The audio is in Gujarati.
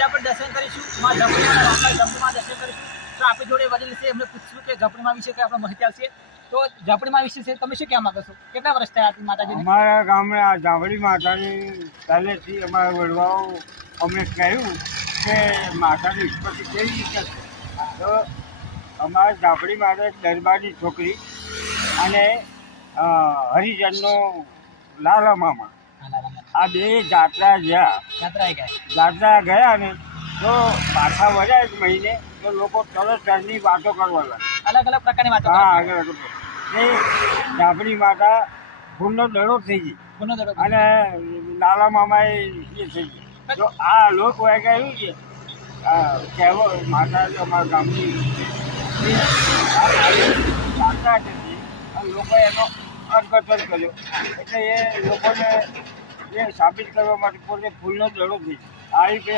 આજે આપણે દર્શન કરીશું માં ઝપડીમાં દર્શન કરીશું. તો આપણી જોડે વડીલ છે, એમને પૂછશું કે ઝપડીમાં વિશે કઈ આપણે માહિતી આવશે. તો ઝપડીમાં વિશે છે તમે શું કહેવા માંગો છો? કેટલા વર્ષ થયા હતી માતાજીને? અમારા ગામના ઝાપડી માતાની પહેલેથી અમારા વડવાઓ અમને કહ્યું કે માતાની ઉત્પત્તિ કેવી રીતે છે. તો અમારા ઝાપડી માતા દરબારની છોકરી અને હરિજનનો લાલા મામા આ બે જાત્રા ગયા ને તો પાછા વળ્યા એક મહિને તો લોકો તરત ઘરની વાતો કરવા લાગ્યા. અલગ અલગ પ્રકારની વાતો. હા, આગળ એ ઝાપડી માતા ફૂલનો દડો થઈ ગઈ અને લાલા મામાએ એ થઈ ગઈ. તો આ લોક વાગ્યા એવું છે કહેવો માતા અમારા ગામની જાત્રા હતી અને લોકોએ એનો અર્થઘટન કર્યો. એટલે એ લોકોને એ સાબિત કરવા માટે પોતે ફૂલનો દડો થઈ ગયો. આ રીતે